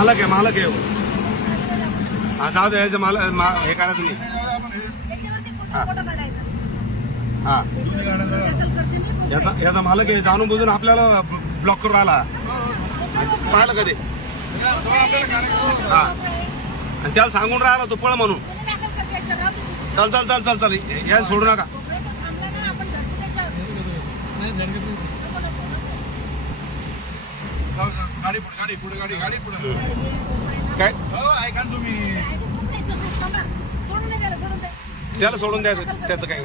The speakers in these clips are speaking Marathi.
मालक आहे हो. हा जाऊ द्यायचं मला हे करायचं नाही. हा याचा मालक आहे, जाणून बुजून आपल्याला ब्लॉक करून राहिला. पाहिलं कधी हा, आणि त्याला सांगून राहिला तू पळ म्हणून. चल चल चल चल चल यायला सोडू नका. गाडी पुढे काय ऐका तुम्ही, त्याला सोडून द्यायचं, त्याचं काय.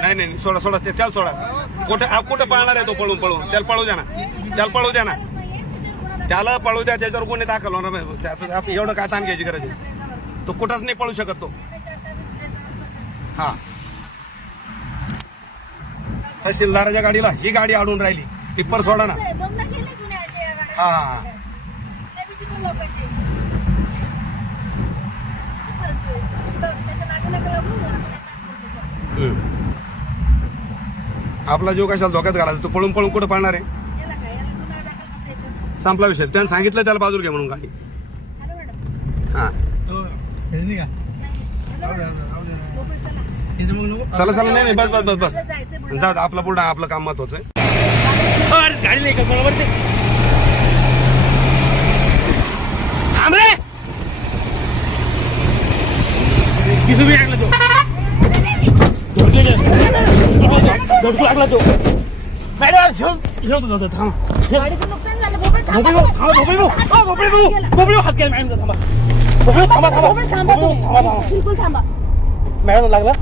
नाही नाही सोडा सोडा त्याला सोडा. कुठे पळणार आहे तो? पळून त्याला पळू द्या ना, त्याला पळू द्या. त्याच्यावर कोणी दाखल होणार त्याचं एवढं काय ताण घ्यायची गरज आहे? तो कुठंच नाही पळू शकत तो. हा तहसीलदाराच्या गाडीला ही गाडी अडून राहिली. टिप्पर सोडा ना. हा आपला जीव कशाला धोक्यात घालायचा? तू पळून कुठं पळणार आहे? संपला विषय. त्यानं सांगितलं त्याला बाजूला घे म्हणून गाडी. हा चला चला. नाही बस बस बस बस जा. आपला पुढं आपलं काम महत्वाचं आहे. गाडी नाही का बरोबर ते किती लागला तो लागला तो. मॅडम थांबा. मॅडम लागला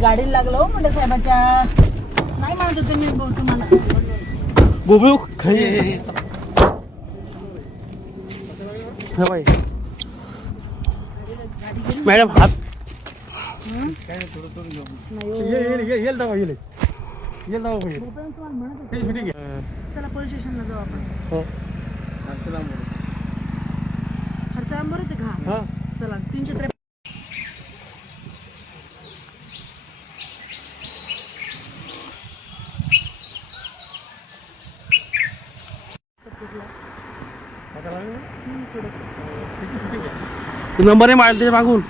गाडीला लागलो म्हणजे साहेबांच्या. नाही म्हणत होते मी बोलतो मला बोबळू खाई. मॅडम हात चला पोलीस स्टेशनला जाऊ आपण. हरचरांबरच आहे का? चला 353. नंबर आहे मागून.